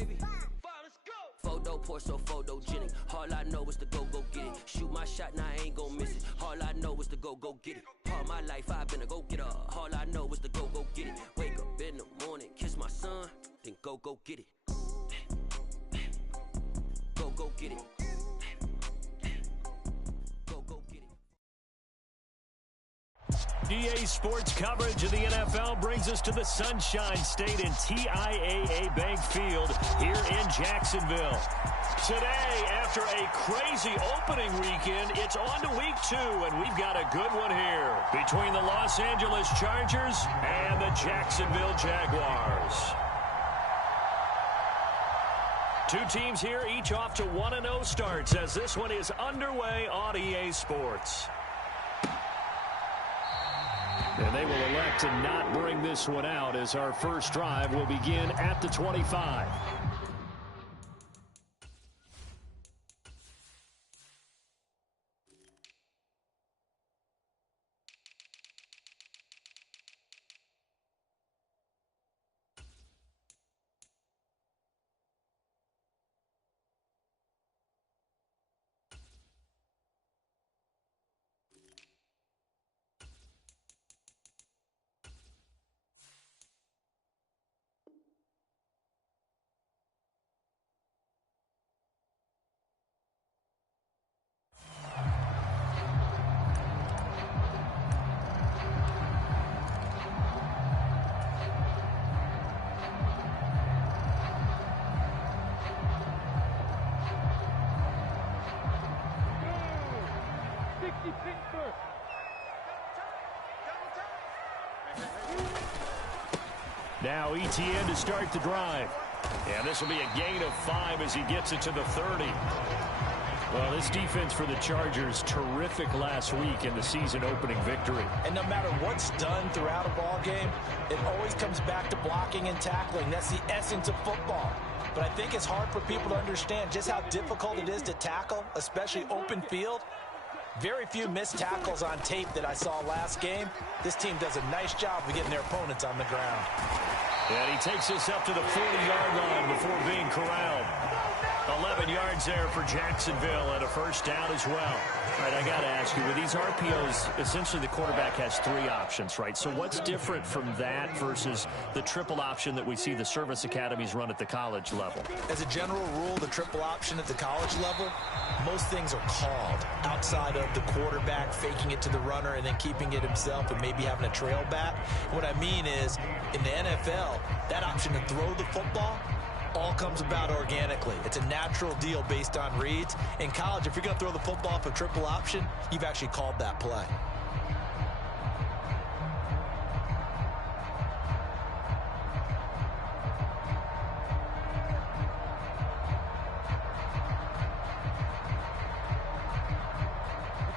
baby. Photo poor, so photogenic. All I know is to go get it. Shoot my shot, now I ain't gon' miss it. All I know is to go get it. All my life I've been a go-getter. All I know is to go get it. Wake up in the morning, kiss my son, then go get it. Go get it. EA Sports coverage of the NFL brings us to the Sunshine State and TIAA Bank Field here in Jacksonville. Today, after a crazy opening weekend, it's on to week 2, and we've got a good one here between the Los Angeles Chargers and the Jacksonville Jaguars. Two teams here, each off to 1-0 starts as this one is underway on EA Sports. And they will elect to not bring this one out as our first drive will begin at the 25. Now ETN to start the drive. And this will be a gain of 5 as he gets it to the 30. Well, this defense for the Chargers, terrific last week in the season-opening victory. And no matter what's done throughout a ball game, it always comes back to blocking and tackling. That's the essence of football. But I think it's hard for people to understand just how difficult it is to tackle, especially open field. Very few missed tackles on tape that I saw last game. This team does a nice job of getting their opponents on the ground. And he takes us up to the 40-yard line before being corralled. 11 yards there for Jacksonville and a first down as well. All right, I got to ask you, with these RPOs, essentially the quarterback has 3 options, right? So what's different from that versus the triple option that we see the service academies run at the college level? As a general rule, the triple option at the college level, most things are called outside of the quarterback faking it to the runner and then keeping it himself and maybe having a trail back. What I mean is, in the NFL, that option to throw the football all comes about organically. It's a natural deal based on reads. In college, if you're going to throw the football for triple option, you've actually called that play.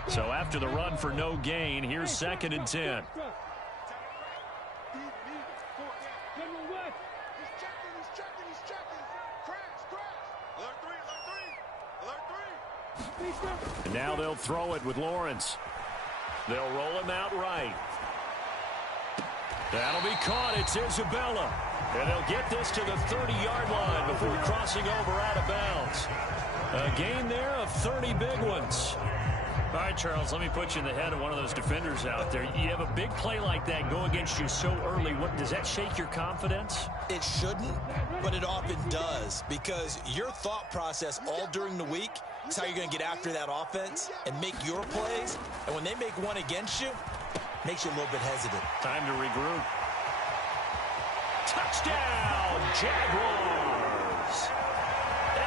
So after the run for no gain, here's 2nd and 10. And now they'll throw it with Lawrence. They'll roll him out right. That'll be caught. It's Isabella. And they'll get this to the 30-yard line before crossing over out of bounds. A gain there of 30 big ones. All right, Charles, let me put you in the head of one of those defenders out there. You have a big play like that go against you so early. Does that shake your confidence? It shouldn't, but it often does, because your thought process all during the week is how you're going to get after that offense and make your plays. And when they make one against you, it makes you a little bit hesitant. Time to regroup. Touchdown, Jaguars!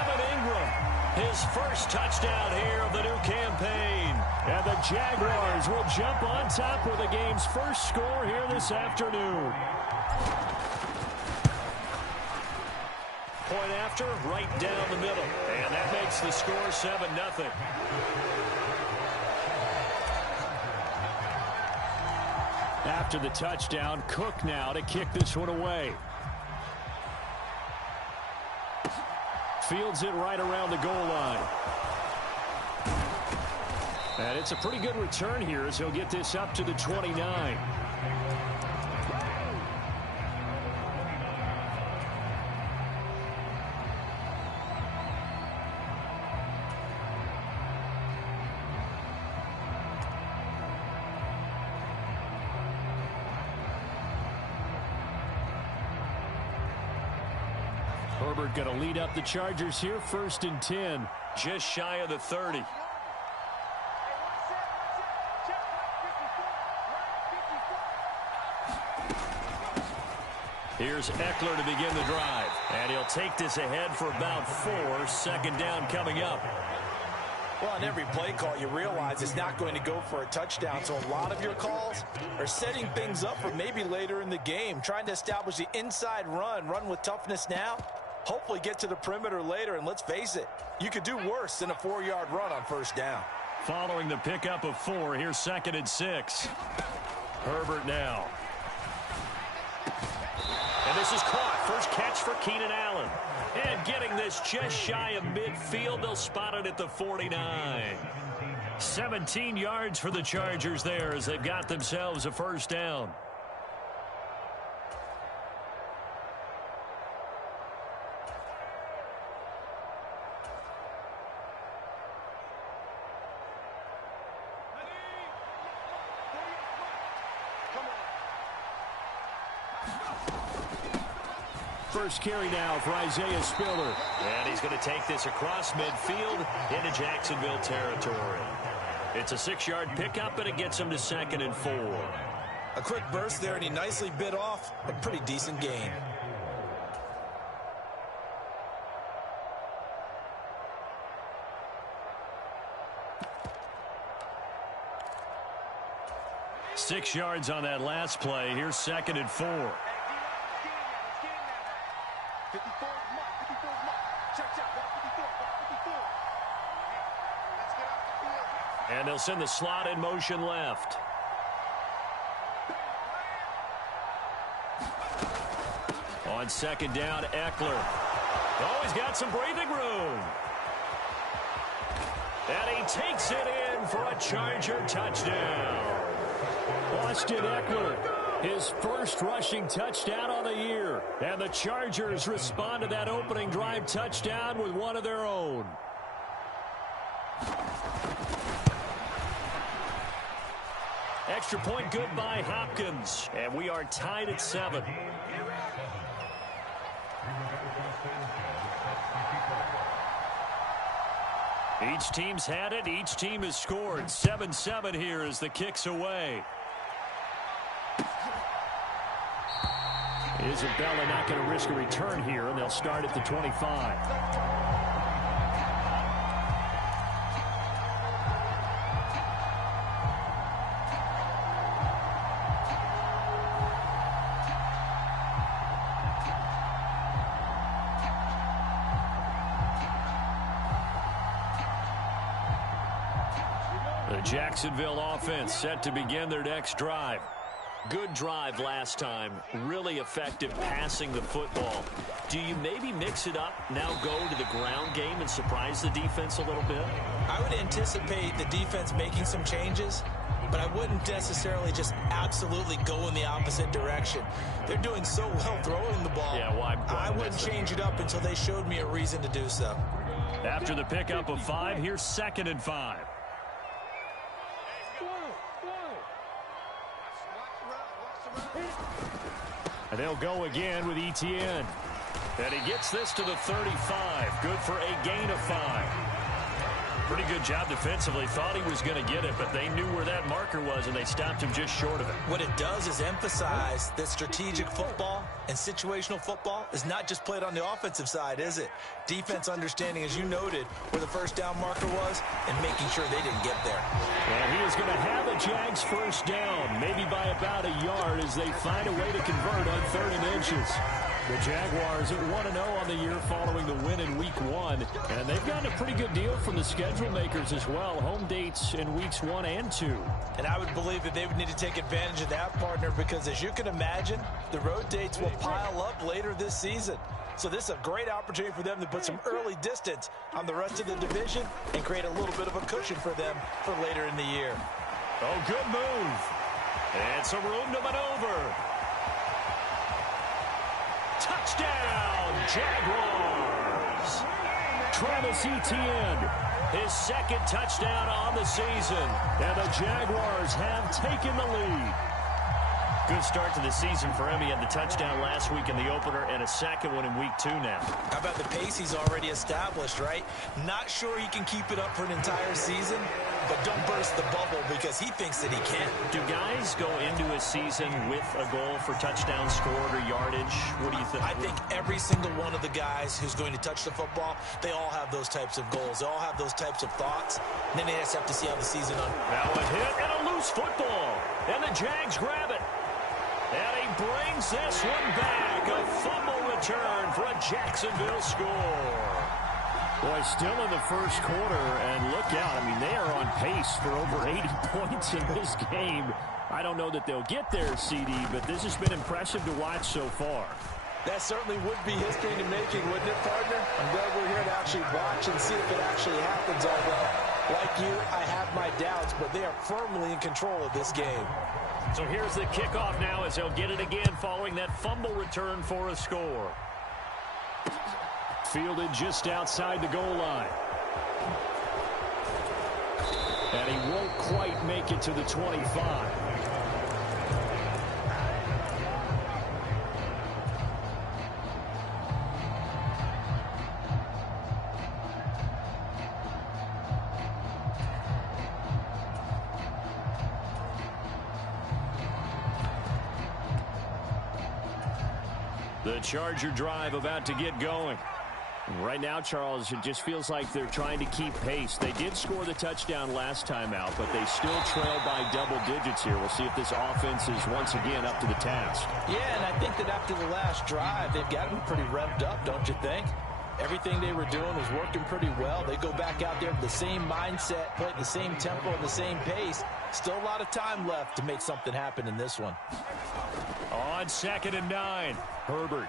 Evan Ingram, his first touchdown here of the new campaign. And the Jaguars will jump on top with the game's first score here this afternoon. Point after, right down the middle. And that makes the score 7-0. After the touchdown, Cook now to kick this one away. Fields it right around the goal line. And it's a pretty good return here as he'll get this up to the 29. Herbert going to lead up the Chargers here, 1st and 10. Just shy of the 30. Here's Eckler to begin the drive. And he'll take this ahead for about 4. 2nd down coming up. Well, on every play call, you realize it's not going to go for a touchdown. So a lot of your calls are setting things up for maybe later in the game, trying to establish the inside run with toughness now, hopefully get to the perimeter later. And let's face it, you could do worse than a 4-yard run on 1st down. Following the pickup of 4, here's 2nd and 6. Herbert now. And this is caught. First catch for Keenan Allen. And getting this just shy of midfield, they'll spot it at the 49. 17 yards for the Chargers there as they've got themselves a 1st down. First carry now for Isaiah Spiller. And he's going to take this across midfield into Jacksonville territory. It's a 6-yard pickup, and it gets him to 2nd and 4. A quick burst there, and he nicely bit off a pretty decent gain. Six yards on that last play. Here's 2nd and 4. And they'll send the slot in motion left. On 2nd down, Eckler. Oh, he's got some breathing room. And he takes it in for a Charger touchdown. Austin Eckler, his first rushing touchdown on the year. And the Chargers respond to that opening drive touchdown with one of their own. Extra point good by Hopkins. And we are tied at 7. Each team's had it. Each team has scored. 7-7 here as the kick's away. Isabella not going to risk a return here, and they'll start at the 25. The Jacksonville offense set to begin their next drive. Good drive last time. Really effective passing the football. Do you maybe mix it up, now go to the ground game and surprise the defense a little bit? I would anticipate the defense making some changes, but I wouldn't necessarily just absolutely go in the opposite direction. They're doing so well throwing the ball. Yeah, why I wouldn't change it up until they showed me a reason to do so. After the pickup of 5, here's 2nd and 5. And they'll go again with Etienne. And he gets this to the 35. Good for a gain of 5. Pretty good job defensively. Thought he was going to get it, but they knew where that marker was, and they stopped him just short of it. What it does is emphasize that strategic football and situational football is not just played on the offensive side, is it? Defense understanding, as you noted, where the 1st down marker was and making sure they didn't get there. And he is going to have a Jags 1st down, maybe by about a yard as they find a way to convert on 3rd and inches. The Jaguars at 1-0 on the year following the win in Week 1. And they've gotten a pretty good deal from the schedule makers as well. Home dates in Weeks 1 and 2. And I would believe that they would need to take advantage of that, partner, because as you can imagine, the road dates will pile up later this season. So this is a great opportunity for them to put some early distance on the rest of the division and create a little bit of a cushion for them for later in the year. Oh, good move. And some room to maneuver. Touchdown, Jaguars. Travis Etienne, his 2nd touchdown on the season. And the Jaguars have taken the lead. Good start to the season for him. He had the touchdown last week in the opener and a second one in week 2 now. How about the pace he's already established, right? Not sure he can keep it up for an entire season, but don't burst the bubble because he thinks that he can. Do guys go into a season with a goal for touchdown scored or yardage? What do you think? I think every single one of the guys who's going to touch the football, they all have those types of goals. They all have those types of thoughts. And then they just have to see how the season unfolds. Now a hit and a loose football. And the Jags grab it. And he brings this one back. A fumble return for a Jacksonville score. Boy, still in the first quarter, and look out. I mean, they are on pace for over 80 points in this game. I don't know that they'll get there, CD, but this has been impressive to watch so far. That certainly would be history to making, wouldn't it, partner? I'm glad we're here to actually watch and see if it actually happens, although, like you, I have my doubts, but they are firmly in control of this game. So here's the kickoff now as they'll get it again following that fumble return for a score. Fielded just outside the goal line. And he won't quite make it to the 25. The Charger drive about to get going. Right now, Charles, it just feels like they're trying to keep pace. They did score the touchdown last time out, but they still trail by double digits here. We'll see if this offense is once again up to the task. Yeah, and I think that after the last drive, they've got to be pretty revved up, don't you think? Everything they were doing was working pretty well. They go back out there with the same mindset, play at the same tempo, and the same pace. Still a lot of time left to make something happen in this one. On 2nd and 9, Herbert.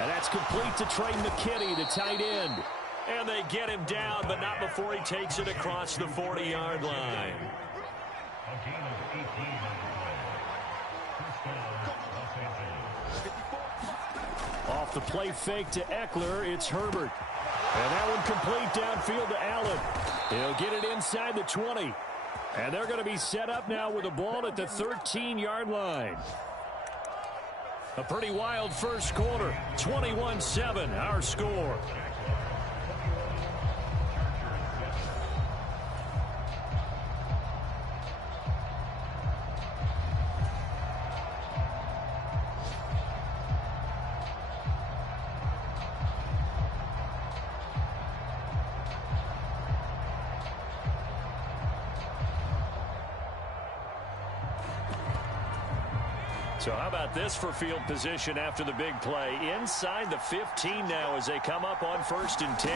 And that's complete to Trey McKinney, the tight end. And they get him down, but not before he takes it across the 40-yard line. Off the play fake to Eckler, it's Herbert. And that one complete downfield to Allen. He'll get it inside the 20. And they're going to be set up now with a ball at the 13-yard line. A pretty wild first quarter. 21-7, our score. So how about this for field position after the big play? Inside the 15 now as they come up on 1st and 10.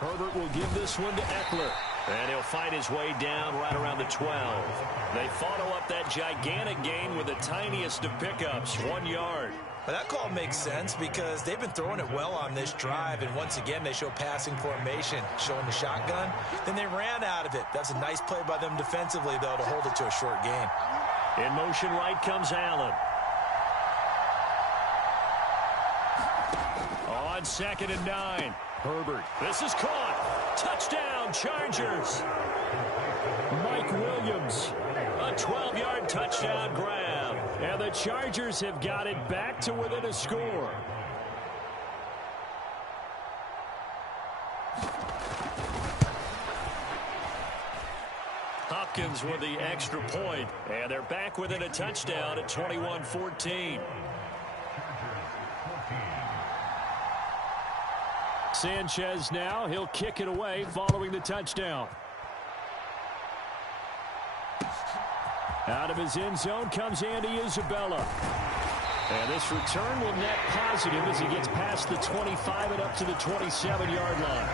Herbert will give this one to Eckler. And he'll fight his way down right around the 12. They follow up that gigantic gain with the tiniest of pickups, 1 yard. But that call makes sense because they've been throwing it well on this drive, and once again they show passing formation, showing the shotgun. Then they ran out of it. That's a nice play by them defensively, though, to hold it to a short gain. In motion right comes Allen. On 2nd and 9, Herbert. This is caught. Touchdown, Chargers. Mike Williams. A 12-yard touchdown grab. And the Chargers have got it back to within a score. Hopkins with the extra point. And they're back within a touchdown at 21-14. Sanchez now. He'll kick it away following the touchdown. Out of his end zone comes Andy Isabella. And this return will net positive as he gets past the 25 and up to the 27-yard line.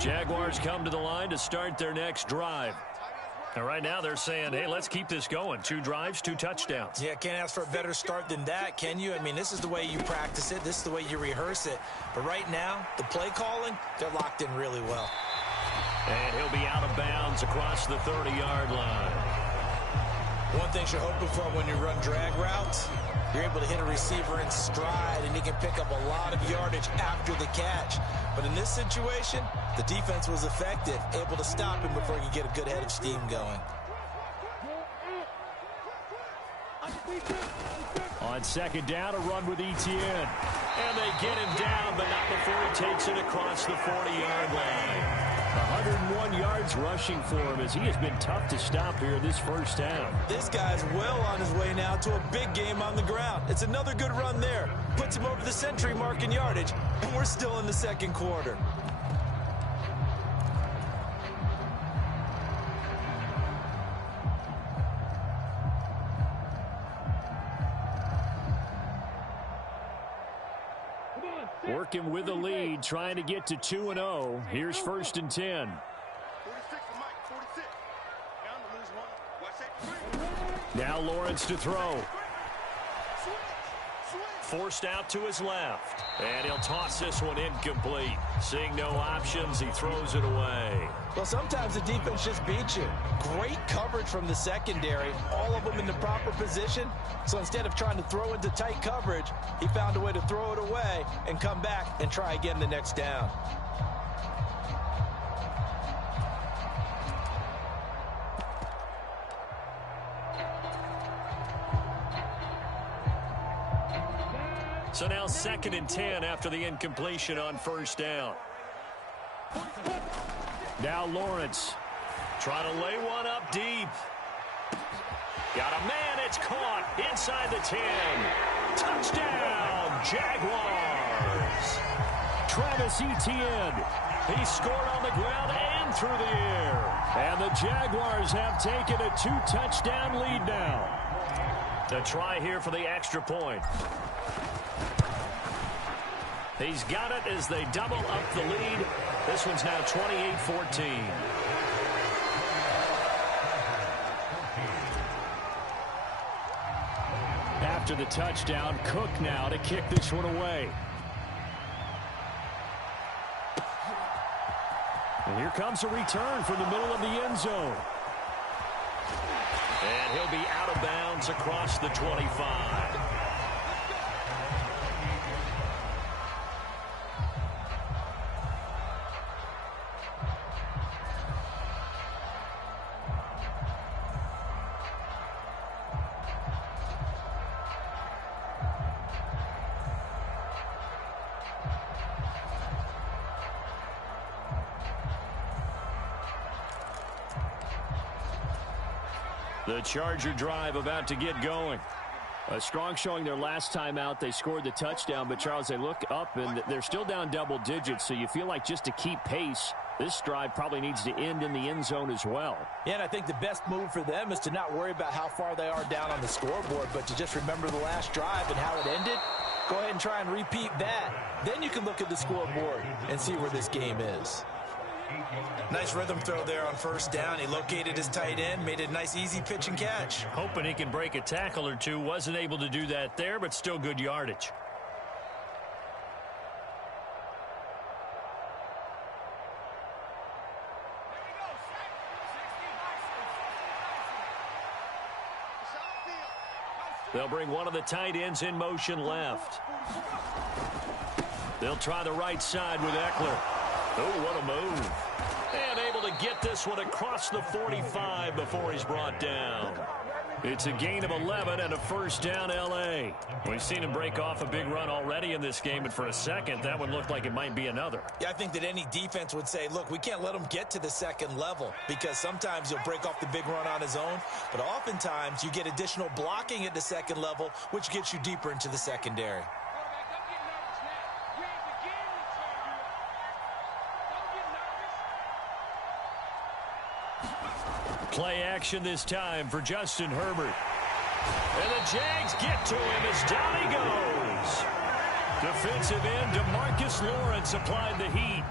Jaguars come to the line to start their next drive. And right now they're saying, hey, let's keep this going. 2 drives, 2 touchdowns. Yeah, can't ask for a better start than that, can you? I mean, this is the way you practice it. This is the way you rehearse it. But right now, the play calling, they're locked in really well. And he'll be out of bounds across the 30-yard line. One thing you're hoping for when you run drag routes, you're able to hit a receiver in stride, and he can pick up a lot of yardage after the catch. But in this situation, the defense was effective, able to stop him before he could get a good head of steam going. On second down, a run with Etienne. And they get him down, but not before he takes it across the 40-yard line. 101 yards rushing for him as he has been tough to stop here this first half. This guy's well on his way now to a big game on the ground. It's another good run there. Puts him over the century mark in yardage, and we're still in the second quarter. Working with the lead, trying to get to 2-0. Here's 1st and 10. Now Lawrence to throw. Forced out to his left. And he'll toss this one incomplete. Seeing no options, he throws it away. Well, sometimes the defense just beats you. Great coverage from the secondary. All of them in the proper position. So instead of trying to throw into tight coverage, he found a way to throw it away and come back and try again the next down. So now 2nd and 10 after the incompletion on 1st down. Now Lawrence trying to lay one up deep. Got a man, it's caught inside the 10. Touchdown, Jaguars. Travis Etienne. He scored on the ground and through the air. And the Jaguars have taken a 2-touchdown lead now. The try here for the extra point. He's got it as they double up the lead. This one's now 28-14. After the touchdown, Cook now to kick this one away. And here comes a return from the middle of the end zone. And he'll be out of bounds across the 25. The Charger drive about to get going. A strong showing their last time out. They scored the touchdown, but Charles, they look up and they're still down double digits, so you feel like just to keep pace, this drive probably needs to end in the end zone as well. Yeah, and I think the best move for them is to not worry about how far they are down on the scoreboard, but to just remember the last drive and how it ended. Go ahead and try and repeat that. Then you can look at the scoreboard and see where this game is. Nice rhythm throw there on 1st down. He located his tight end, made a nice easy pitch and catch. Hoping he can break a tackle or two. Wasn't able to do that there, but still good yardage. They'll bring one of the tight ends in motion left. They'll try the right side with Eckler. Oh, what a move. And able to get this one across the 45 before he's brought down. It's a gain of 11 and a 1st down L.A. We've seen him break off a big run already in this game, and for a second, that one looked like it might be another. Yeah, I think that any defense would say, look, we can't let him get to the second level because sometimes he'll break off the big run on his own, but oftentimes you get additional blocking at the second level, which gets you deeper into the secondary. Play action this time for Justin Herbert. And the Jags get to him as down he goes. Defensive end DeMarcus Lawrence applied the heat.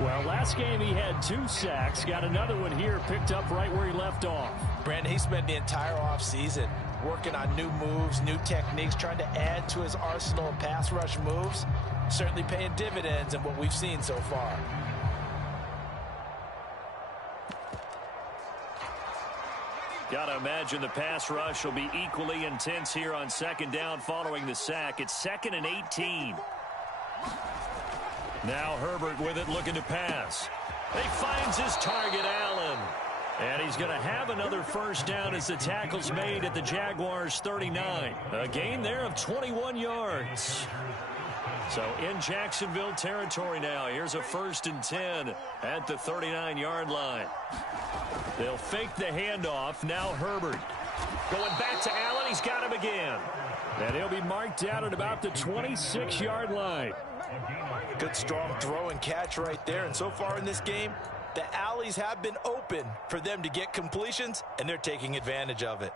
Well, last game he had 2 sacks. Got another one here, picked up right where he left off. Brandon, he spent the entire offseason working on new moves, new techniques, trying to add to his arsenal of pass rush moves. Certainly paying dividends in what we've seen so far. Gotta imagine the pass rush will be equally intense here on second down following the sack. It's 2nd and 18. Now Herbert with it, looking to pass. He finds his target, Allen. And he's going to have another first down as the tackle's made at the Jaguars' 39. A gain there of 21 yards. So in Jacksonville territory now. Here's a 1st and 10 at the 39-yard line. They'll fake the handoff. Now Herbert going back to Allen. He's got him again. And he'll be marked down at about the 26-yard line. Good strong throw and catch right there. And so far in this game, the alleys have been open for them to get completions, and they're taking advantage of it.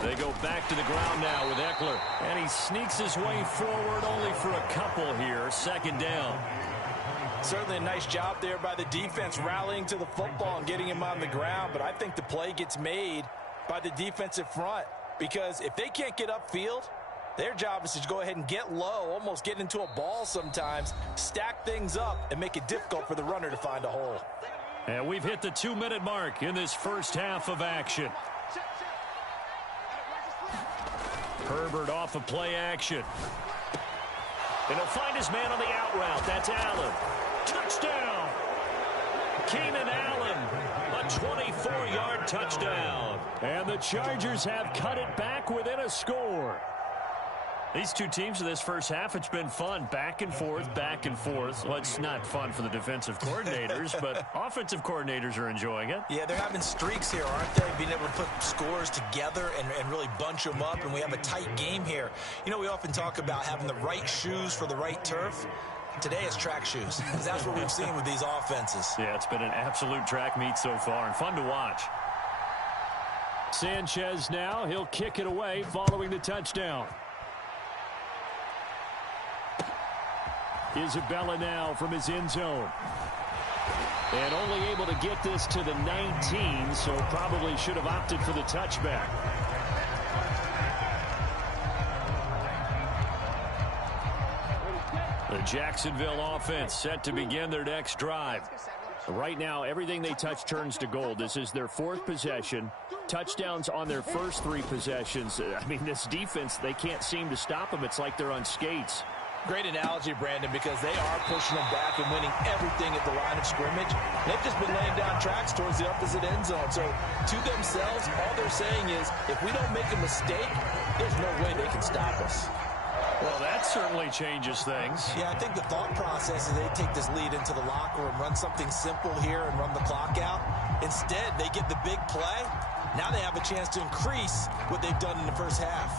They go back to the ground now with Eckler. And he sneaks his way forward only for a couple here. 2nd down. Certainly a nice job there by the defense rallying to the football and getting him on the ground. But I think the play gets made by the defensive front. Because if they can't get upfield, their job is to go ahead and get low, almost get into a ball sometimes, stack things up, and make it difficult for the runner to find a hole. And we've hit the 2-minute mark in this first half of action. Herbert off of play action. And he'll find his man on the out route. That's Allen. Touchdown! Keenan Allen. A 24-yard touchdown. And the Chargers have cut it back within a score. These two teams in this first half, it's been fun. Back and forth, back and forth. Well, it's not fun for the defensive coordinators, but offensive coordinators are enjoying it. Yeah, they're having streaks here, aren't they? Being able to put scores together and really bunch them up, and we have a tight game here. You know, we often talk about having the right shoes for the right turf. Today it's track shoes. That's what we've seen with these offenses. Yeah, it's been an absolute track meet so far, and fun to watch. Sanchez now, he'll kick it away following the touchdown. Isabella now from his end zone. And only able to get this to the 19, so probably should have opted for the touchback. The Jacksonville offense set to begin their next drive. Right now, everything they touch turns to gold. This is their 4th possession. Touchdowns on their first 3 possessions. I mean, this defense, they can't seem to stop them. It's like they're on skates. Great analogy, Brandon, because they are pushing them back and winning everything at the line of scrimmage. They've just been laying down tracks towards the opposite end zone. So to themselves, all they're saying is, if we don't make a mistake, there's no way they can stop us. Well, that certainly changes things. Yeah, I think the thought process is they take this lead into the locker room, run something simple here and run the clock out. Instead, they get the big play. Now they have a chance to increase what they've done in the first half.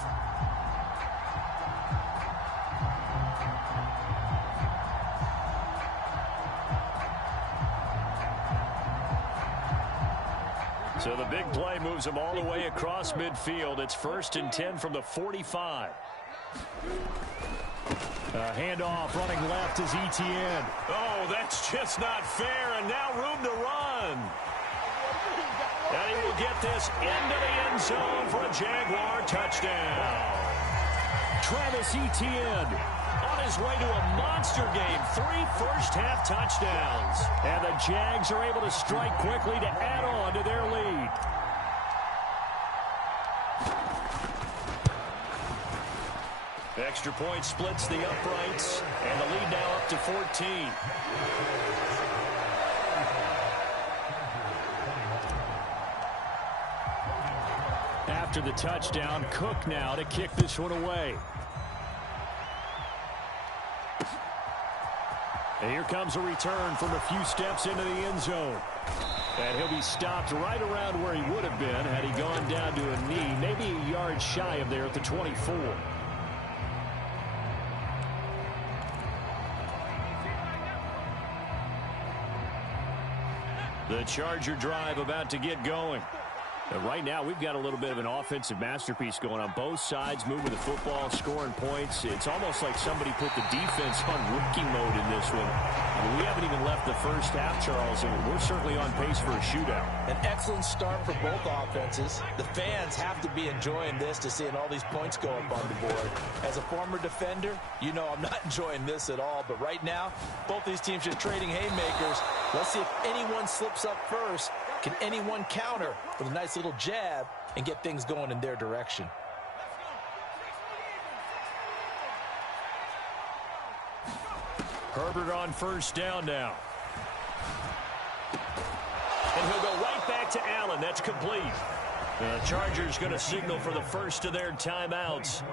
So the big play moves them all the way across midfield. It's 1st and 10 from the 45. Handoff running left is Etienne. Oh, that's just not fair, and now room to run. And he will get this into the end zone for a Jaguar touchdown. Travis Etienne on his way to a monster game. 3 first-half touchdowns. And the Jags are able to strike quickly to add on to their lead. Extra point splits the uprights, and the lead now up to 14. After the touchdown, Cook now to kick this one away. And here comes a return from a few steps into the end zone. And he'll be stopped right around where he would have been had he gone down to a knee, maybe a yard shy of there at the 24. The Charger drive about to get going. And right now, we've got a little bit of an offensive masterpiece going on. Both sides moving the football, scoring points. It's almost like somebody put the defense on rookie mode in this one. We haven't even left the first half, Charles, and we're certainly on pace for a shootout. An excellent start for both offenses. The fans have to be enjoying this to seeing all these points go up on the board. As a former defender, you know I'm not enjoying this at all. But right now, both these teams just trading haymakers. Let's see if anyone slips up first. Can anyone counter with a nice little jab and get things going in their direction? Herbert on first down now. And he'll go right back to Allen. That's complete. The Chargers going to signal for the first of their timeouts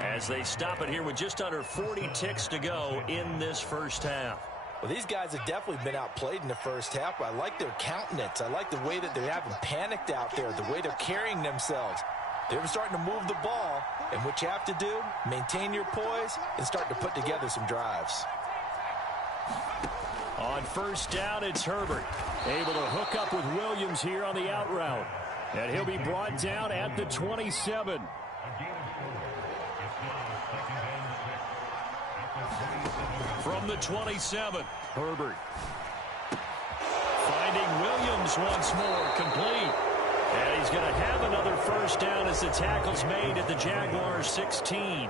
as they stop it here with just under 40 ticks to go in this first half. Well, these guys have definitely been outplayed in the first half, but I like their countenance. I like the way that they haven't panicked out there, the way they're carrying themselves. They're starting to move the ball, and what you have to do, maintain your poise and start to put together some drives. On first down, it's Herbert. Able to hook up with Williams here on the out route. And he'll be brought down at the 27. From the 27, Herbert. Finding Williams once more, complete. And he's going to have another first down as the tackle's made at the Jaguars' 16.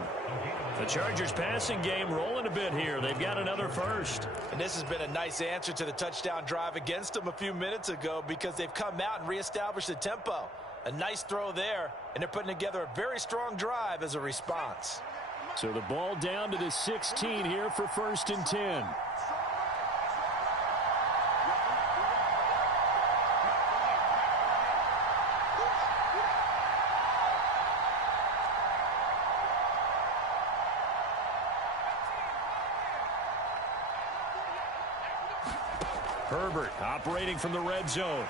The Chargers passing game rolling a bit here. They've got another first. And this has been a nice answer to the touchdown drive against them a few minutes ago because they've come out and reestablished the tempo. A nice throw there, and they're putting together a very strong drive as a response. So the ball down to the 16 here for 1st and 10. Herbert operating from the red zone.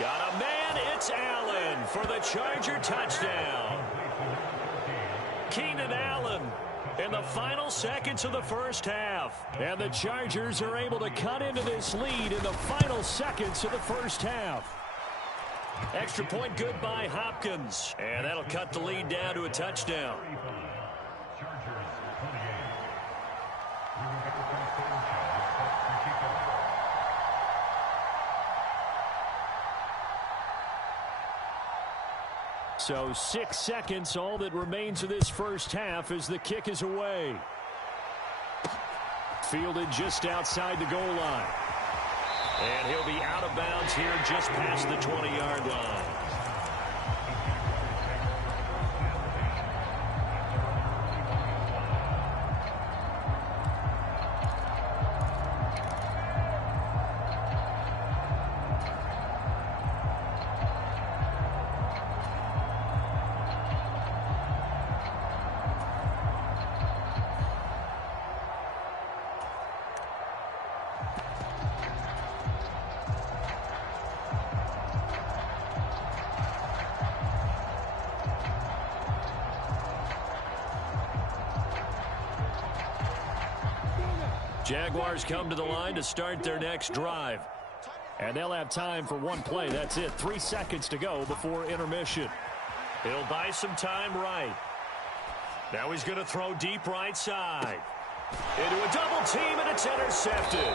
Got a man, it's Allen for the Charger touchdown. Keenan Allen in the final seconds of the first half. And the Chargers are able to cut into this lead in the final seconds of the first half. Extra point good by Hopkins. And that'll cut the lead down to a touchdown. So 6 seconds, all that remains of this first half as the kick is away. Fielded just outside the goal line. And he'll be out of bounds here just past the 20-yard line. Jaguars come to the line to start their next drive. And they'll have time for one play. That's it. 3 seconds to go before intermission. He'll buy some time right. Now he's going to throw deep right side. Into a double team, and it's intercepted.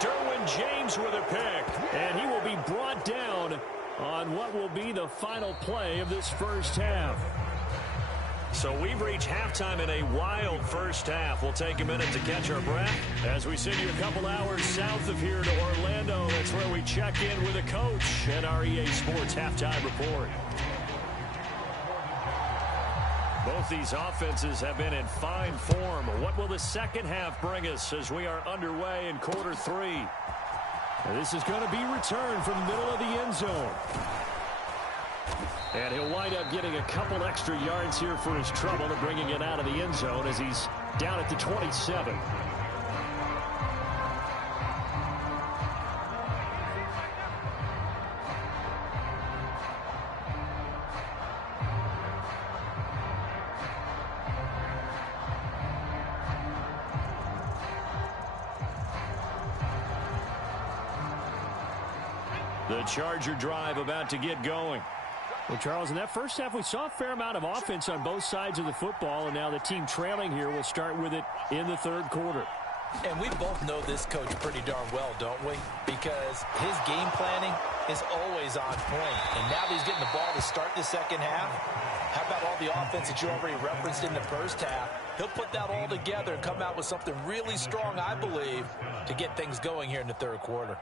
Derwin James with a pick. And he will be brought down on what will be the final play of this first half. So we've reached halftime in a wild first half. We'll take a minute to catch our breath as we send you a couple hours south of here to Orlando. That's where we check in with a coach at our EA Sports Halftime Report. Both these offenses have been in fine form. What will the second half bring us as we are underway in quarter 3? And this is going to be returned from the middle of the end zone. And he'll wind up getting a couple extra yards here for his trouble and bringing it out of the end zone as he's down at the 27. The Charger drive about to get going. Well, Charles, in that first half, we saw a fair amount of offense on both sides of the football, and now the team trailing here will start with it in the third quarter. And we both know this coach pretty darn well, don't we? Because his game planning is always on point. And now that he's getting the ball to start the second half, how about all the offense that you already referenced in the first half? He'll put that all together and come out with something really strong, I believe, to get things going here in the third quarter.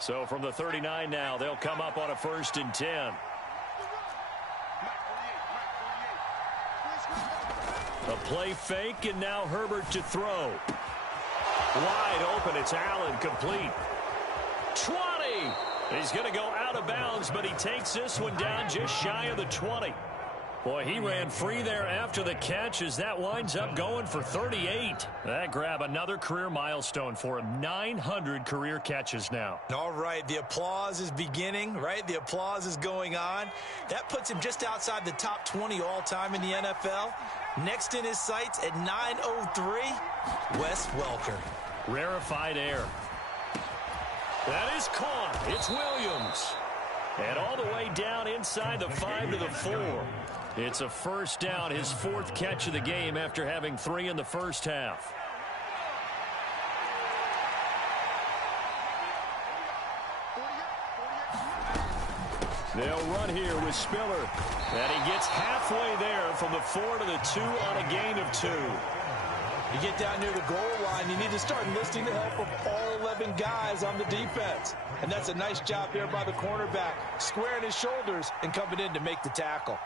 So from the 39 now, they'll come up on a 1st and 10. A play fake, and now Herbert to throw. Wide open, it's Allen, complete. 20! He's going to go out of bounds, but he takes this one down just shy of the 20. Boy, he ran free there after the catch as that winds up going for 38. That grab another career milestone for him. 900 career catches now. All right, the applause is beginning, right? The applause is going on. That puts him just outside the top 20 all-time in the NFL. Next in his sights at 903, Wes Welker. Rarefied air. That is caught. It's Williams. And all the way down inside the 5 to the 4. It's a first down, his 4th catch of the game after having 3 in the first half. They'll run here with Spiller. And he gets halfway there from the 4 to the 2 on a gain of 2. You get down near the goal line, you need to start enlisting the help of all 11 guys on the defense. And that's a nice job there by the cornerback, squaring his shoulders and coming in to make the tackle.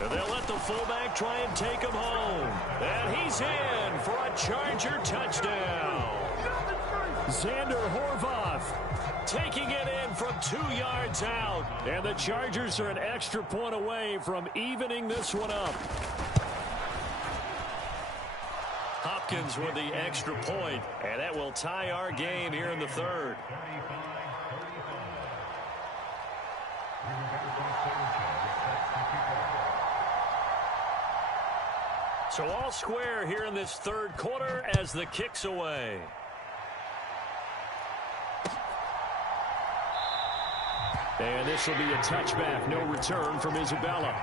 And they'll let the fullback try and take him home. And he's in for a Charger touchdown. Xander Horvath taking it in from 2 yards out. And the Chargers are an extra point away from evening this one up. Hopkins with the extra point, and that will tie our game here in the 3rd. So all square here in this 3rd quarter as the kick's away. And this will be a touchback, no return from Isabella.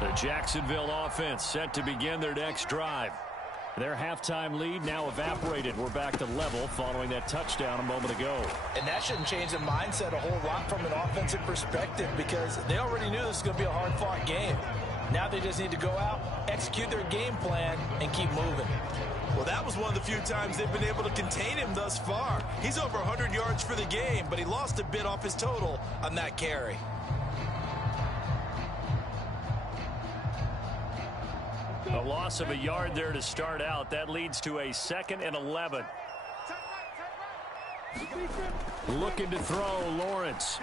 The Jacksonville offense set to begin their next drive. Their halftime lead now evaporated. We're back to level following that touchdown a moment ago. And that shouldn't change the mindset a whole lot from an offensive perspective because they already knew this was going to be a hard-fought game. Now they just need to go out, execute their game plan, and keep moving. Well, that was one of the few times they've been able to contain him thus far. He's over 100 yards for the game, but he lost a bit off his total on that carry. A loss of a yard there to start out. That leads to a 2nd and 11. Looking to throw, Lawrence.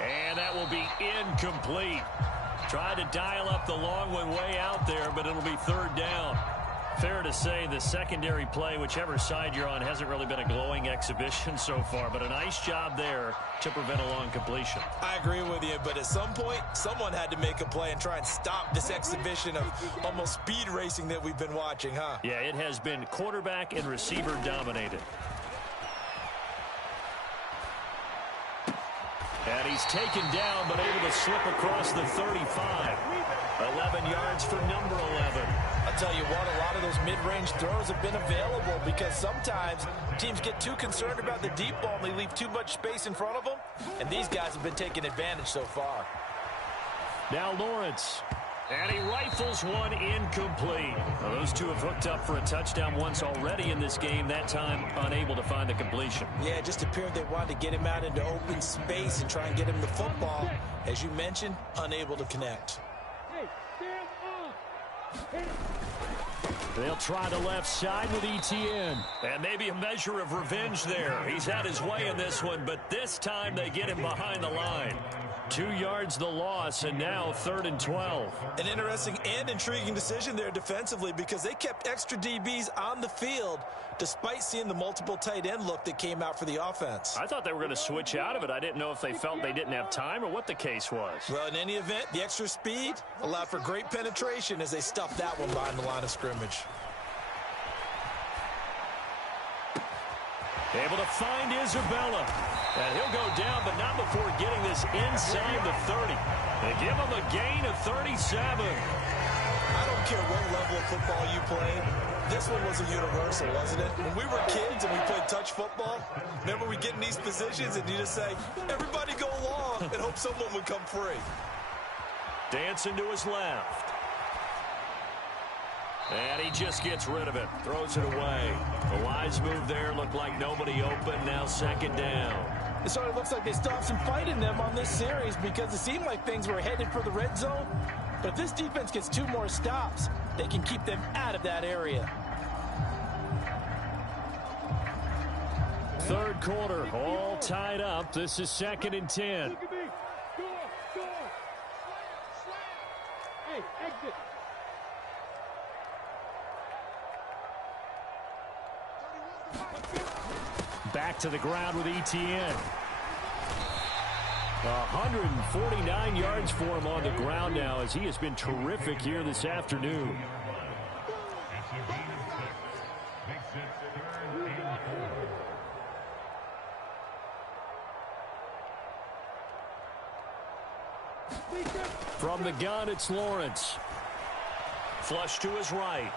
And that will be incomplete. Tried to dial up the long one way out there, but it'll be 3rd down. Fair to say the secondary play, whichever side you're on, hasn't really been a glowing exhibition so far, but a nice job there to prevent a long completion. I agree with you, but at some point, someone had to make a play and try and stop this exhibition of almost speed racing that we've been watching, huh? Yeah, it has been quarterback and receiver dominated. And he's taken down, but able to slip across the 35. 11 yards for number 11. I'll tell you what, a lot of those mid-range throws have been available because sometimes teams get too concerned about the deep ball and they leave too much space in front of them, and these guys have been taking advantage so far. Now Lawrence. And he rifles one incomplete. Well, those two have hooked up for a touchdown once already in this game, that time unable to find the completion. Yeah, it just appeared they wanted to get him out into open space and try and get him the football. As you mentioned, unable to connect. They'll try the left side with Etienne. And maybe a measure of revenge there. He's had his way in this one, but this time they get him behind the line. 2 yards the loss, and now 3rd and 12. An interesting and intriguing decision there defensively because they kept extra DBs on the field despite seeing the multiple tight end look that came out for the offense. I thought they were going to switch out of it. I didn't know if they felt they didn't have time or what the case was. Well, in any event, the extra speed allowed for great penetration as they stuffed that one behind the line of scrimmage. Able to find Isabella. And he'll go down, but not before getting this inside the 30. They give him a gain of 37. I don't care what level of football you played. This one was a universal, wasn't it? When we were kids and we played touch football, remember we get in these positions and you just say, everybody go along and hope someone would come free. Dancing to his left. And he just gets rid of it. Throws it away. A wise move there. Looked like nobody open. Now 2nd down. It sort of looks like they stopped some fight in them on this series because it seemed like things were headed for the red zone. But if this defense gets 2 more stops, they can keep them out of that area. 3rd quarter, all tied up. This is 2nd and 10. Hey, exit. Back to the ground with Etienne. 149 yards for him on the ground now as he has been terrific here this afternoon. From the gun, it's Lawrence. Flush to his right.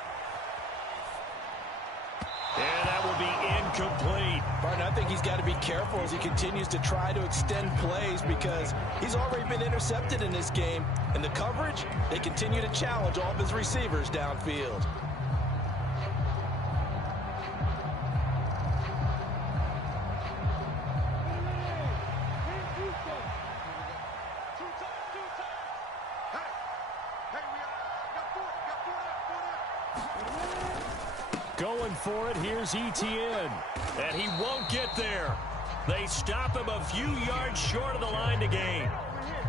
And that will be incomplete. Barton, I think he's got to be careful as he continues to try to extend plays because he's already been intercepted in this game. And the coverage, they continue to challenge all of his receivers downfield. Going for it, here's Etienne. And he won't get there. They stop him a few yards short of the line to gain.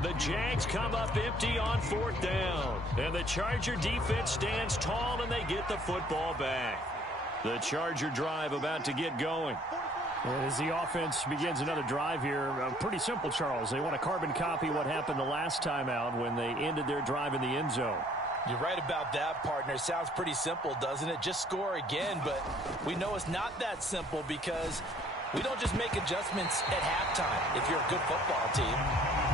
The Jags come up empty on 4th down. And the Charger defense stands tall and they get the football back. The Charger drive about to get going. As the offense begins another drive here, pretty simple, Charles. They want to carbon copy what happened the last time out when they ended their drive in the end zone. You're right about that, partner. Sounds pretty simple, doesn't it? Just score again, but we know it's not that simple because we don't just make adjustments at halftime if you're a good football team.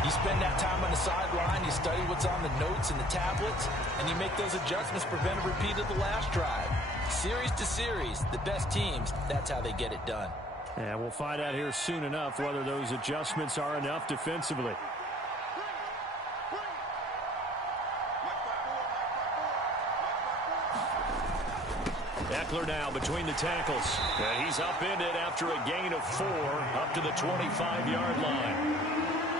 You spend that time on the sideline, you study what's on the notes and the tablets, and you make those adjustments to prevent a repeat of the last drive. Series to series, the best teams, that's how they get it done. And we'll find out here soon enough whether those adjustments are enough defensively. Eckler now between the tackles. And he's upended after a gain of 4 up to the 25-yard line.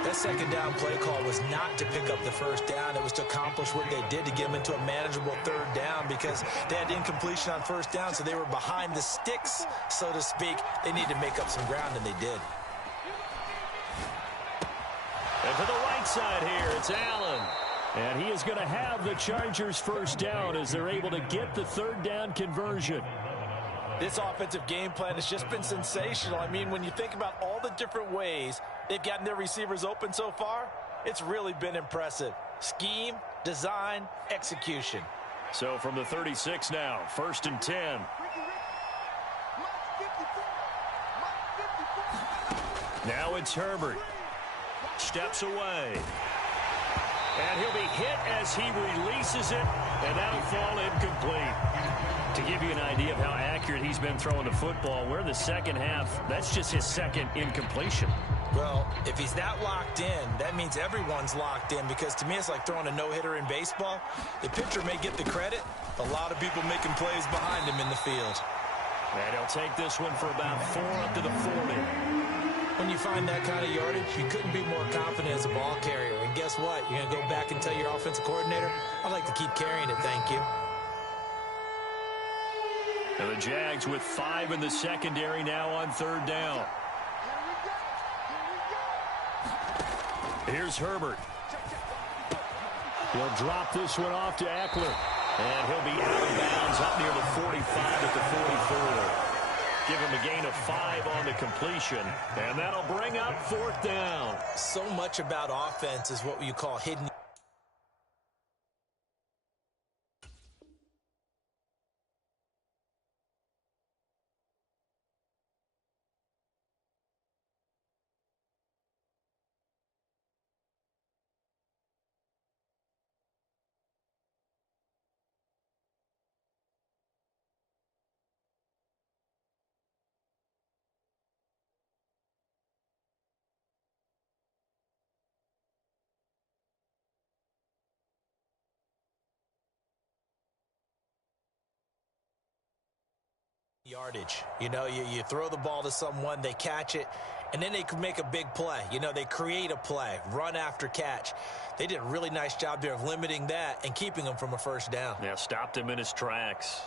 That 2nd down play call was not to pick up the 1st down. It was to accomplish what they did to get them into a manageable 3rd down because they had incompletion on 1st down, so they were behind the sticks, so to speak. They needed to make up some ground, and they did. And to the right side here, it's Allen. And he is going to have the Chargers 1st down as they're able to get the 3rd down conversion. This offensive game plan has just been sensational. I mean, when you think about all the different ways they've gotten their receivers open so far, it's really been impressive. Scheme, design, execution. So from the 36 now, 1st and 10. Now it's Herbert. Steps away. And he'll be hit as he releases it, and that'll fall incomplete. To give you an idea of how accurate he's been throwing the football, we're in the 2nd half. That's just his 2nd incompletion. Well, if he's that locked in, that means everyone's locked in because to me it's like throwing a no-hitter in baseball. The pitcher may get the credit. A lot of people making plays behind him in the field. And he'll take this one for about 4 up to the 40. When you find that kind of yardage, you couldn't be more confident as a ball carrier. And guess what? You're going to go back and tell your offensive coordinator, I'd like to keep carrying it, thank you. And the Jags with 5 in the secondary now on 3rd down. Here's Herbert. He'll drop this one off to Eckler. And he'll be out of bounds up near the 45 at the 44. Give him a gain of 5 on the completion. And that'll bring up 4th down. So much about offense is what you call hidden. Yardage. You know, you throw the ball to someone, they catch it, and then they can make a big play. You know, they create a play, run after catch. They did a really nice job there of limiting that and keeping him from a 1st down. Yeah, stopped him in his tracks.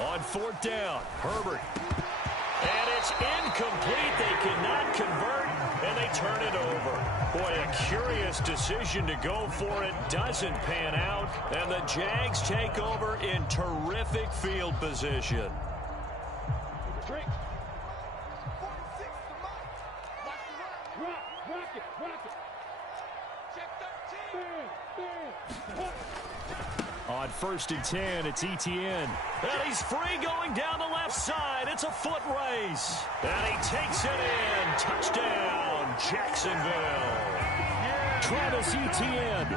On 4th down, Herbert. And it's incomplete. They cannot convert, and they turn it over. Boy, a curious decision to go for it. Doesn't pan out, and the Jags take over in terrific field position. On 1st and 10, it's Etienne. And he's free going down the left side. It's a foot race. And he takes it in. Touchdown, Jacksonville. Travis Etienne,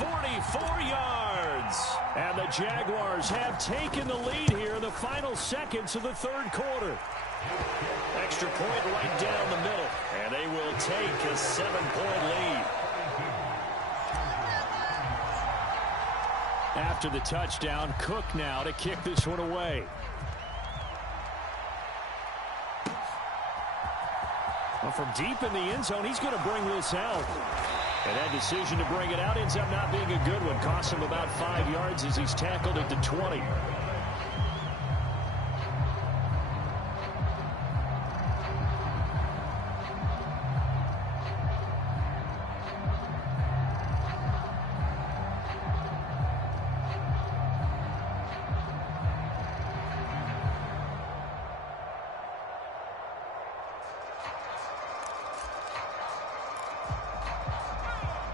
44 yards. And the Jaguars have taken the lead here in the final seconds of the 3rd quarter. Extra point right down the middle. And they will take a 7-point lead. After the touchdown, Cook now to kick this one away. Well, from deep in the end zone, he's going to bring this out. And that decision to bring it out ends up not being a good one. Costs him about 5 yards as he's tackled at the 20.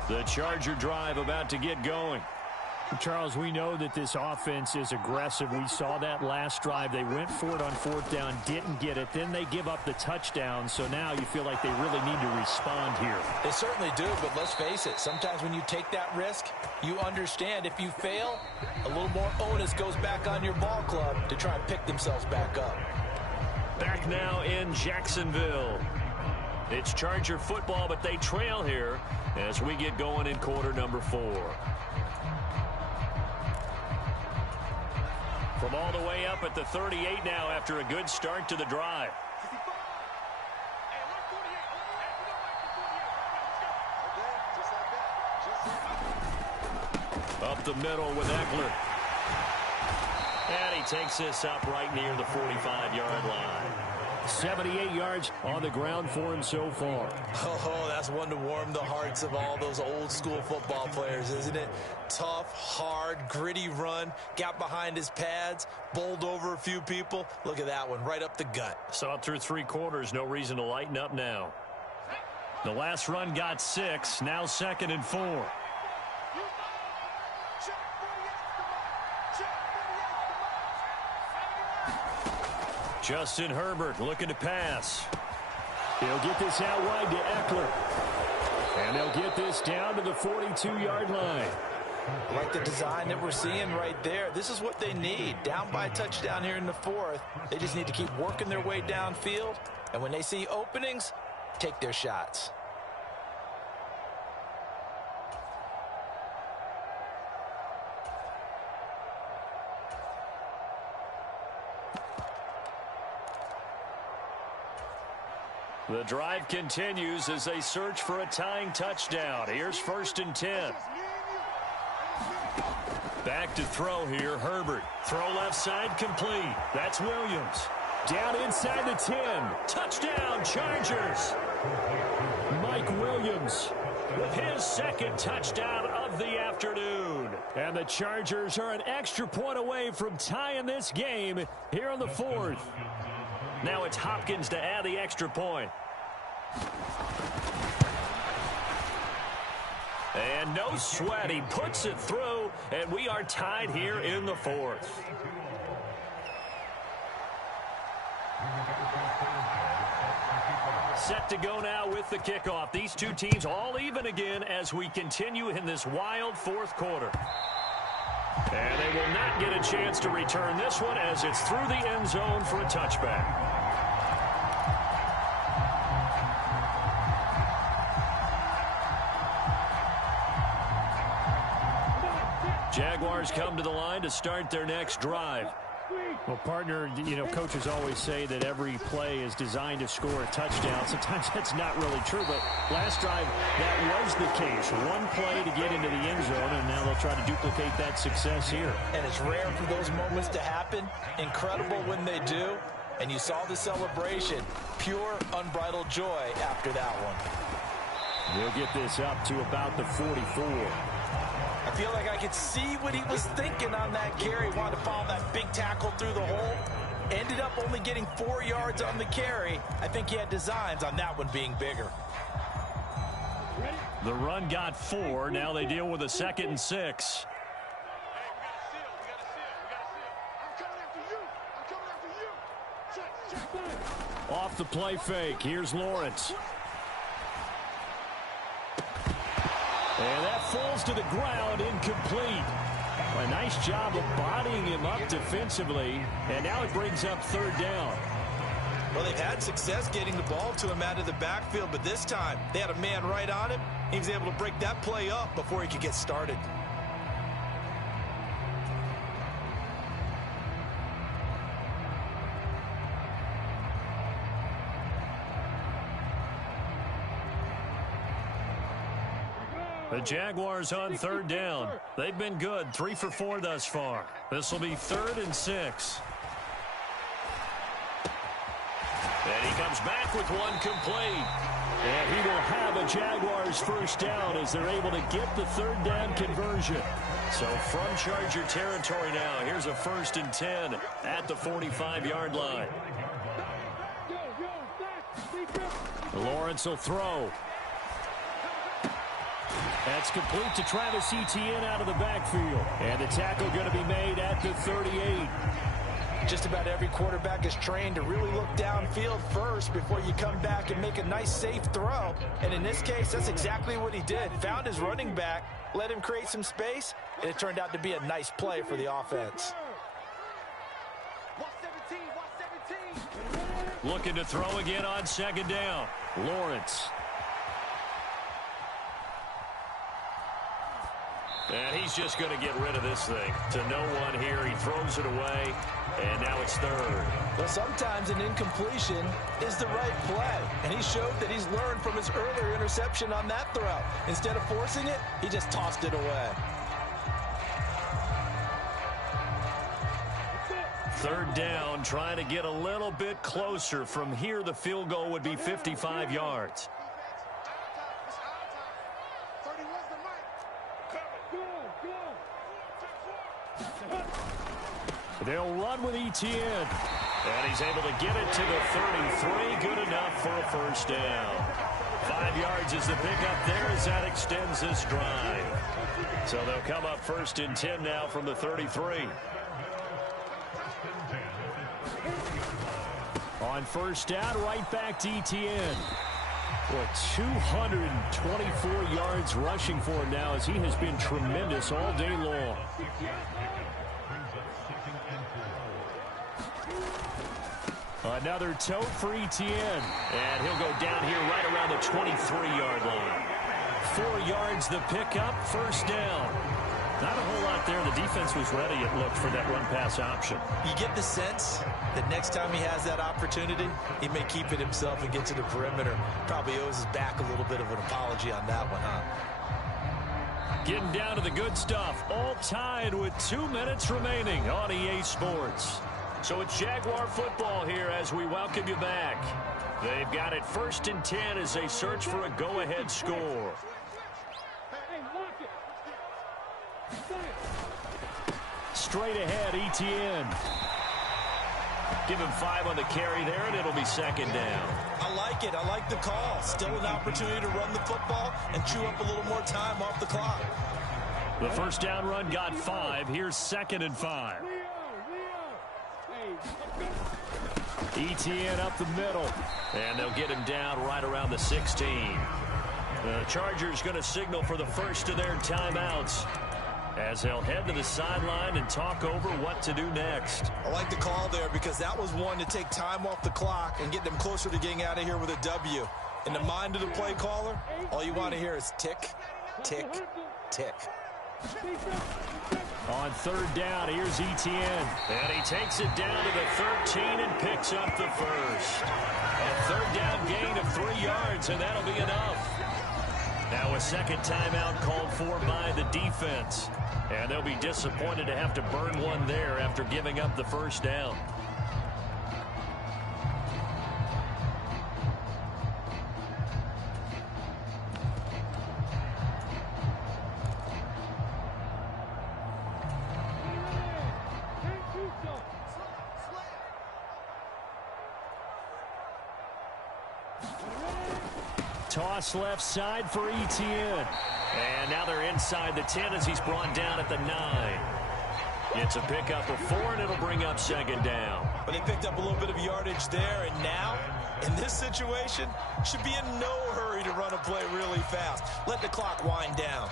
The Charger drive about to get going. Charles, we know that this offense is aggressive. We saw that last drive. They went for it on 4th down, didn't get it. Then they give up the touchdown. So now you feel like they really need to respond here. They certainly do, but let's face it. Sometimes when you take that risk, you understand if you fail, a little more onus goes back on your ball club to try and pick themselves back up. Back now in Jacksonville. It's Charger football, but they trail here as we get going in quarter number 4. From all the way up at the 38 now after a good start to the drive. Up the middle with Eckler. And he takes this up right near the 45-yard line. 78 yards on the ground for him so far. Oh, that's one to warm the hearts of all those old-school football players, isn't it? Tough, hard, gritty run. Got behind his pads, bowled over a few people. Look at that one, right up the gut. Saw it through 3 quarters. No reason to lighten up now. The last run got 6. Now 2nd and 4. Justin Herbert looking to pass. He'll get this out wide to Eckler. And they'll get this down to the 42-yard line. I like the design that we're seeing right there. This is what they need. Down by a touchdown here in the 4th. They just need to keep working their way downfield. And when they see openings, take their shots. The drive continues as they search for a tying touchdown. Here's 1st and 10. Back to throw here, Herbert. Throw left side complete. That's Williams. Down inside the 10. Touchdown, Chargers. Mike Williams with his 2nd touchdown of the afternoon. And the Chargers are an extra point away from tying this game here in the 4th. Now it's Hopkins to add the extra point. And no sweat. He puts it through, and we are tied here in the 4th. Set to go now with the kickoff. These two teams all even again as we continue in this wild 4th quarter. And they will not get a chance to return this one as it's through the end zone for a touchback. Jaguars come to the line to start their next drive. Well, partner, you know, coaches always say that every play is designed to score a touchdown. Sometimes that's not really true, but last drive, that was the case. One play to get into the end zone, and now they'll try to duplicate that success here. And it's rare for those moments to happen. Incredible when they do. And you saw the celebration. Pure, unbridled joy after that one. We'll get this up to about the 44. I feel like I could see what he was thinking on that carry. Wanted to follow that big tackle through the hole. Ended up only getting 4 yards on the carry. I think he had designs on that one being bigger. The run got 4. Now they deal with a 2nd and 6. Off the play fake. Here's Lawrence. And that falls to the ground, incomplete. A nice job of bodying him up defensively. And now it brings up 3rd down. Well, they've had success getting the ball to him out of the backfield, but this time they had a man right on him. He was able to break that play up before he could get started. The Jaguars on 3rd down. They've been good, 3 for 4 thus far. This will be 3rd and 6. And he comes back with one complete. And he will have a Jaguars 1st down as they're able to get the 3rd down conversion. So from Charger territory now, here's a 1st and 10 at the 45-yard line. Lawrence will throw. That's complete to Travis Etienne out of the backfield. And the tackle going to be made at the 38. Just about every quarterback is trained to really look downfield first before you come back and make a nice, safe throw. And in this case, that's exactly what he did. Found his running back, let him create some space, and it turned out to be a nice play for the offense. Looking to throw again on 2nd down. Lawrence. And he's just going to get rid of this thing. To no one here. He throws it away, and now it's 3rd. Well, sometimes an incompletion is the right play, and he showed that he's learned from his earlier interception on that throw. Instead of forcing it, he just tossed it away. 3rd down, trying to get a little bit closer. From here, the field goal would be 55 yards. They'll run with Etienne. And he's able to get it to the 33. Good enough for a 1st down. 5 yards is the pickup there as that extends this drive. So they'll come up 1st and 10 now from the 33. On 1st down, right back to Etienne. Well, 224 yards rushing for him now as he has been tremendous all day long. Another tote for Etienne. And he'll go down here right around the 23-yard line. 4 yards the pickup, first down. Not a whole lot there. The defense was ready, it looked, for that run-pass option. You get the sense that next time he has that opportunity, he may keep it himself and get to the perimeter. Probably owes his back a little bit of an apology on that one, huh? Getting down to the good stuff. All tied with 2 minutes remaining on EA Sports. So it's Jaguar football here as we welcome you back. They've got it 1st and 10 as they search for a go-ahead score. Straight ahead, Etienne. Give him 5 on the carry there, and it'll be 2nd down. I like it. I like the call. Still an opportunity to run the football and chew up a little more time off the clock. The first down run got 5. Here's 2nd and 5. Etienne up the middle. And they'll get him down right around the 16. The Chargers going to signal for the first of their timeouts as they'll head to the sideline and talk over what to do next. I like the call there because that was one to take time off the clock and get them closer to getting out of here with a W. In the mind of the play caller, all you want to hear is tick, tick, tick. On 3rd down, here's Etienne. And he takes it down to the 13 and picks up the first. A 3rd down gain of 3 yards, and that'll be enough. Now a second timeout called for by the defense. And they'll be disappointed to have to burn one there after giving up the first down. Toss left side for Etienne. And now they're inside the 10 as he's brought down at the 9. It's a pickup of 4, and it'll bring up 2nd down. But they picked up a little bit of yardage there, and now, in this situation, should be in no hurry to run a play really fast. Let the clock wind down.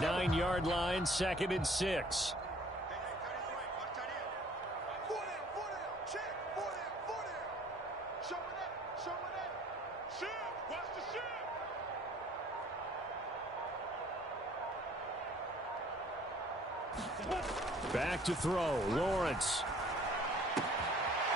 Nine-yard line, 2nd and 6. Back to throw, Lawrence.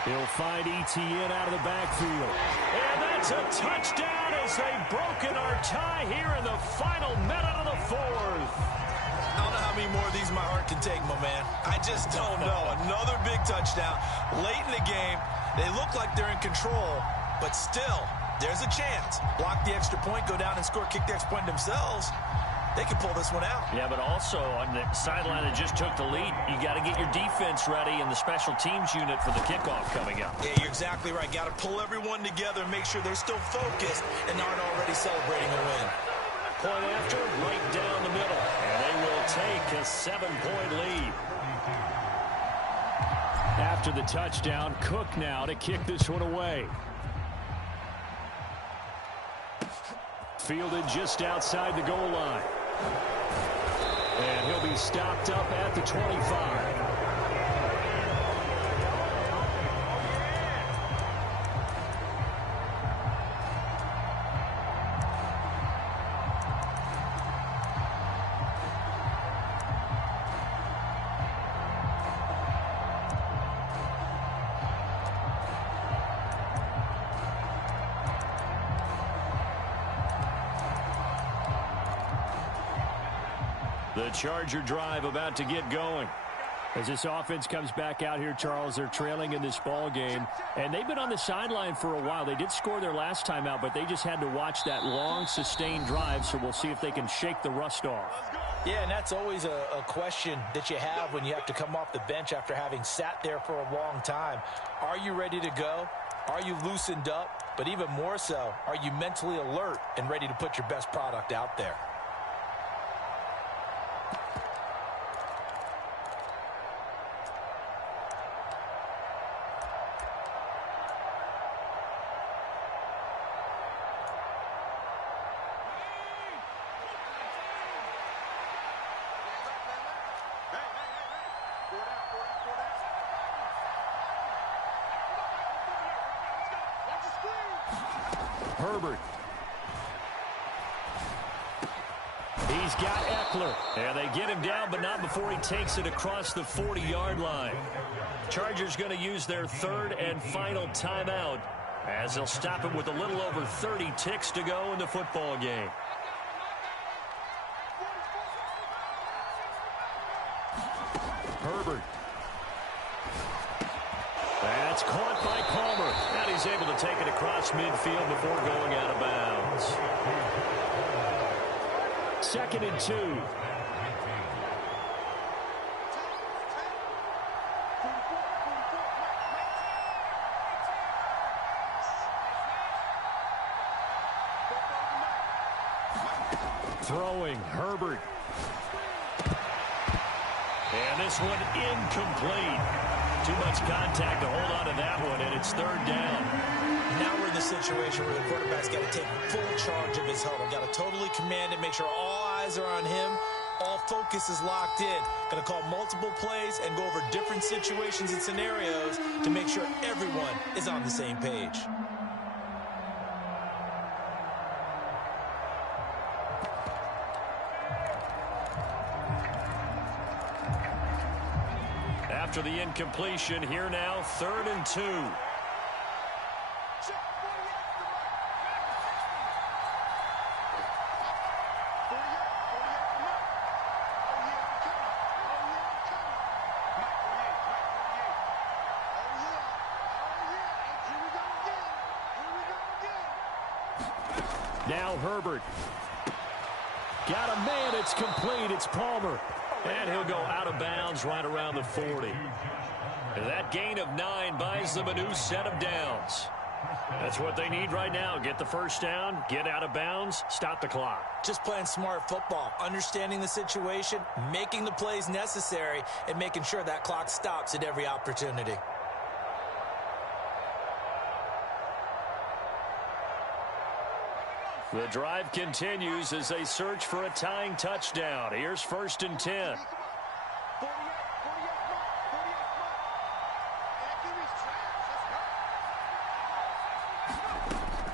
He'll find Etienne out of the backfield. And that's a touchdown as they've broken our tie here in the final minute of the 4th. I don't know how many more of these my heart can take, my man. I just don't know. Another big touchdown. Late in the game, they look like they're in control, but still, there's a chance. Block the extra point, go down and score, kick the extra point themselves. They can pull this one out. Yeah, but also on the sideline that just took the lead, you got to get your defense ready and the special teams unit for the kickoff coming up. Yeah, you're exactly right. Got to pull everyone together and make sure they're still focused and aren't already celebrating a win. Point after, right down the middle. And they will take a 7-point lead. After the touchdown, Cook now to kick this one away. Fielded just outside the goal line. And he'll be stopped up at the 25. The Charger drive about to get going. As this offense comes back out here, Charles, they're trailing in this ball game, and they've been on the sideline for a while. They did score their last time out, but they just had to watch that long, sustained drive, so we'll see if they can shake the rust off. Yeah, and that's always a question that you have when you have to come off the bench after having sat there for a long time. Are you ready to go? Are you loosened up? But even more so, are you mentally alert and ready to put your best product out there? Herbert. He's got Eckler. And they get him down, but not before he takes it across the 40-yard line. Chargers going to use their third and final timeout as they'll stop him with a little over 30 ticks to go in the football game. Herbert. That's caught by Palmer. And he's able to take it across midfield before going out of bounds. 2nd and 2. Throwing, Herbert. And this one incomplete. Too much contact to hold on to that one, and it's 3rd down. Now we're in the situation where the quarterback's got to take full charge of his huddle. Got to totally command it, make sure all eyes are on him. All focus is locked in. Going to call multiple plays and go over different situations and scenarios to make sure everyone is on the same page. After the incompletion, here now, 3rd and 2. Now Herbert. Got a man, it's complete, it's Palmer. And he'll go out of bounds right around the 40. And that gain of 9 buys them a new set of downs. That's what they need right now. Get the first down, get out of bounds, stop the clock. Just playing smart football, understanding the situation, making the plays necessary, and making sure that clock stops at every opportunity. The drive continues as they search for a tying touchdown. Here's 1st and 10.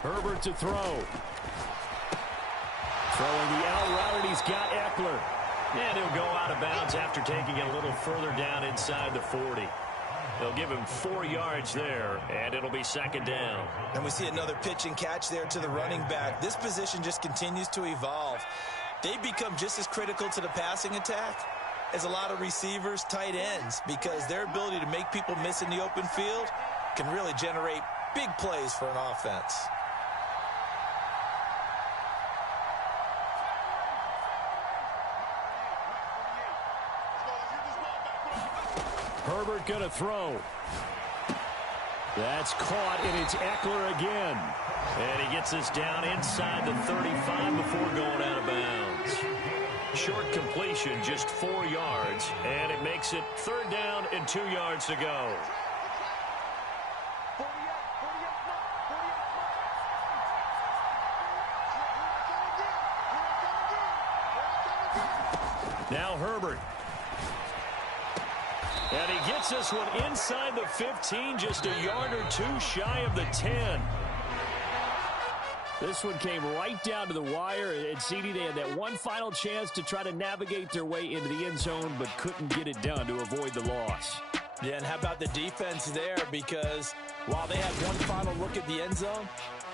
Herbert to throw. Throwing the out route, and he's got Eckler. And he'll go out of bounds after taking it a little further down inside the 40. They'll give him 4 yards there, and it'll be 2nd down. And we see another pitch and catch there to the running back. This position just continues to evolve. They become just as critical to the passing attack as a lot of receivers, tight ends, because their ability to make people miss in the open field can really generate big plays for an offense. Herbert going to throw. That's caught, and it's Eckler again. And he gets this down inside the 35 before going out of bounds. Short completion, just 4 yards, and it makes it 3rd down and 2 yards to go. Now Herbert. And he gets this one inside the 15, just a yard or 2 shy of the 10. This one came right down to the wire, and CD, they had that one final chance to try to navigate their way into the end zone, but couldn't get it done to avoid the loss. Yeah, and how about the defense there? Because while they had one final look at the end zone,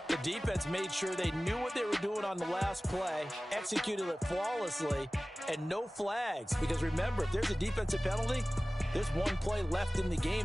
the defense made sure they knew what they were doing on the last play, executed it flawlessly, and no flags. Because remember, if there's a defensive penalty, there's one play left in the game.